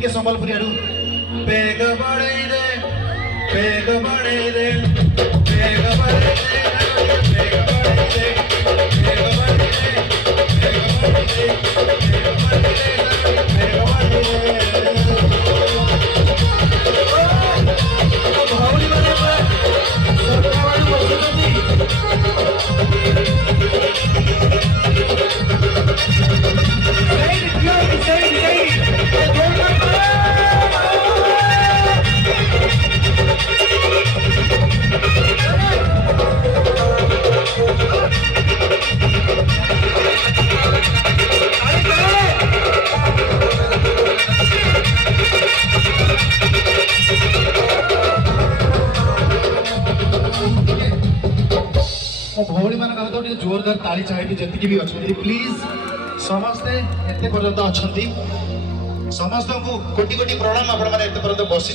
टिके संबलपुरी आडू पेग बड़े दे पेग बड़े दे पेग बड़े दे पेग बड़े दे पेग बड़े दे पेग बड़े दे पेग बड़े दे पेग बड़े दे भावली माने सरकार वाली बसुଛନ୍ତି भौणी मान जोरदार ताली चाहिए जी भी अच्छा प्लीज समस्ते एत पर्यंत अच्छा समस्त को कोटि कोटि प्रणाम आपण मैंने एत पर्यंत बसी